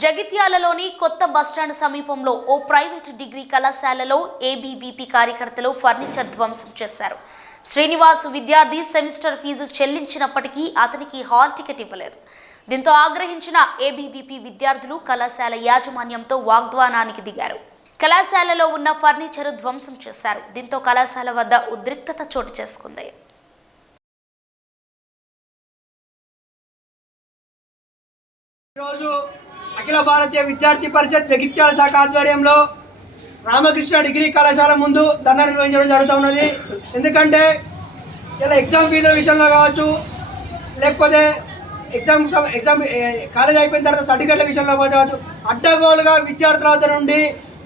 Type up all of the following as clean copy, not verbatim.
జగిత్యాలలోని కొత్త బస్టాండ్ సమీపంలో ఓ private degree కళాశాలలో ఏబీవీపీ కార్యకర్తలు ఫర్నిచర్ ధ్వంసం చేశారు. శ్రీనివాస్ విద్యార్థి సెమిస్టర్ ఫీజు చెల్లించినప్పటికీ అతనికి హాల్ టికెట్ ఇవ్వలేదు. దీంతో ఆగ్రహించిన ఏబీవీపీ విద్యార్థులు కళాశాల యాజమాన్యంతో వాగ్వాదానికి దిగారు. కళాశాలలో ఉన్న ఫర్నిచర్ ధ్వంసం చేశారు. దీంతో కళాశాల వద్ద ఉద్రిక్తత చోటు చేసుకుంది. అఖిల భారతీయ విద్యార్థి పరిషత్ జగిత్యాల శాఖ ఆధ్వర్యంలో రామకృష్ణ డిగ్రీ కళాశాల ముందు ధర్నా నిర్వహించడం జరుగుతున్నది. ఎందుకంటే ఇలా ఎగ్జామ్ ఫీజుల విషయంలో కావచ్చు, లేకపోతే ఎగ్జామ్ కాలేజ్ అయిపోయిన తర్వాత సర్టిఫికెట్ల విషయంలో కావచ్చు, అడ్డగోలుగా విద్యార్థుల వద్ద నుండి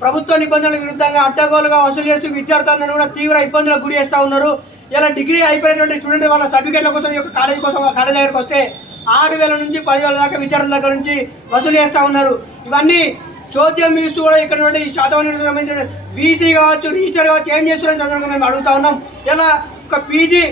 ప్రభుత్వ నిబంధనలకు విరుద్ధంగా అడ్డగోలుగా వసూలు చేస్తూ విద్యార్థులందరూ కూడా తీవ్ర ఇబ్బందులకు గురి చేస్తూ ఉన్నారు. ఇలా డిగ్రీ అయిపోయినటువంటి స్టూడెంట్ వాళ్ళ సర్టిఫికెట్ల కోసం ఈ యొక్క కాలేజ్ దగ్గరకు వస్తే 6,000 నుంచి 10,000 దాకా విద్యార్థుల దగ్గర నుంచి వసూలు చేస్తూ ఉన్నారు. ఇవన్నీ చోద్యం ఇస్తూ కూడా ఇక్కడ నుండి శాతవానికి సంబంధించిన వీసీ కావచ్చు, రిజిస్టర్ కావచ్చు ఏం చేస్తున్నారని సందర్భంగా మేము అడుగుతా ఉన్నాం. ఇలా ఒక పీజీ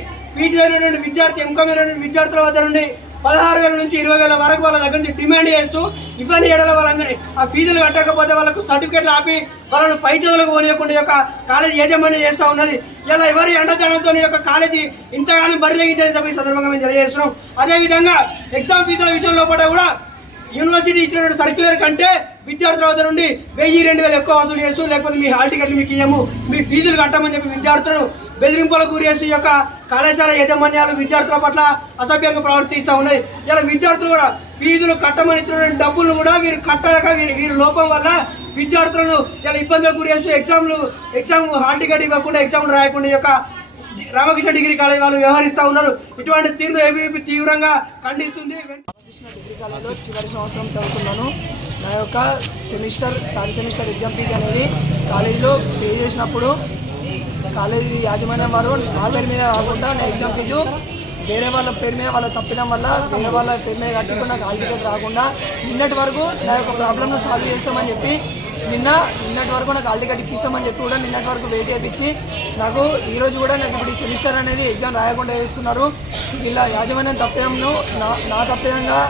అయినటువంటి విద్యార్థి, ఎంకామ్ అయినటువంటి విద్యార్థుల వద్ద నుండి 16,000 నుంచి 20,000 వరకు వాళ్ళ దగ్గర నుంచి డిమాండ్ చేస్తూ ఇవన్నీ ఏడల వాళ్ళందరినీ ఆ ఫీజులు కట్టకపోతే వాళ్ళకు సర్టిఫికెట్లు ఆపి వాళ్ళను పై చదువులకు పోనీయకుండా యొక్క కాలేజీ యాజమాన్యం చేస్తూ ఉన్నది. ఇలా ఎవరి అండదండంతో యొక్క కాలేజీ ఇంతగానో బరితెగించే సందర్భంగా మేము తెలియజేస్తున్నాం. అదేవిధంగా ఎగ్జామ్ ఫీజుల విషయంలో కూడా యూనివర్సిటీ ఇచ్చినటువంటి సర్క్యులర్ కంటే విద్యార్థుల వద్ద నుండి 1,000-2,000 ఎక్కువ వసూలు చేస్తూ, లేకపోతే మీ హాల్ టికెట్లు మీకు ఇయ్యము, మీ ఫీజులు కట్టమని చెప్పి విద్యార్థులను బెదిరింపులకు గురి చేస్తూ యొక్క కళాశాల యాజమాన్యాలు విద్యార్థుల పట్ల అసభ్యంగా ప్రవర్తిస్తూ ఉన్నాయి. ఇలా విద్యార్థులు కూడా ఫీజులు కట్టమని ఇచ్చినటువంటి డబ్బులను కూడా వీరు కట్టలేక వీరి లోపం వల్ల విద్యార్థులను ఇలా ఇబ్బందులకు గురి చేస్తూ ఎగ్జామ్ హాల్ టికెట్ ఇవ్వకుండా ఎగ్జామ్లు రాయకుండా యొక్క రామకృష్ణ డిగ్రీ కాలేజ్ వాళ్ళు వ్యవహరిస్తూ ఉన్నారు. ఇటువంటి తీరును ఏబీవీపీ తీవ్రంగా ఖండిస్తుంది. రామకృష్ణ డిగ్రీ కాలేజ్లో చివరి సంవత్సరం చదువుతున్నాను. నా యొక్క థర్డ్ సెమిస్టర్ ఎగ్జామ్ ఫీజు అనేది కాలేజీలో పే చేసినప్పుడు కాలేజీ యాజమాన్యం వారు నా పేరు మీద కాకుండా నా ఎగ్జామ్ ఫీజు వేరే వాళ్ళ పేరు మీద వాళ్ళ తప్పిదం వల్ల వేరే వాళ్ళ పేరు మీద కట్టుకుని నాకు హాల్ టికెట్ రాకుండా నిన్నటి వరకు నా యొక్క ప్రాబ్లమ్ను సాల్వ్ చేస్తామని చెప్పి నిన్నటి వరకు నాకు హాల్ టికెట్ ఇస్తామని చెప్పి కూడా నిన్నటి వరకు వెయిట్ చేయించి నాకు ఈరోజు కూడా నాకు ఇప్పుడు ఈ సెమిస్టర్ అనేది ఎగ్జామ్ రాయకుండా చేస్తున్నారు. వీళ్ళ యాజమాన్యం తప్పేదను నా తప్పేదంగా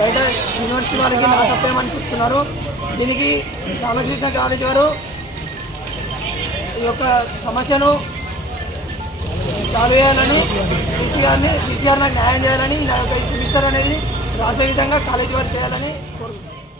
బయట యూనివర్సిటీ వారికి నా తప్పేమని చెప్తున్నారు. దీనికి రామకృష్ణ కాలేజీ వారు ఈ యొక్క సమస్యను సాల్వ్ చేయాలని పీసీఆర్ నాకు న్యాయం చేయాలని, నా యొక్క ఈ సెమిస్టర్ అనేది రాసే విధంగా కాలేజీ వారు చేయాలని కోరుకుంటున్నాను.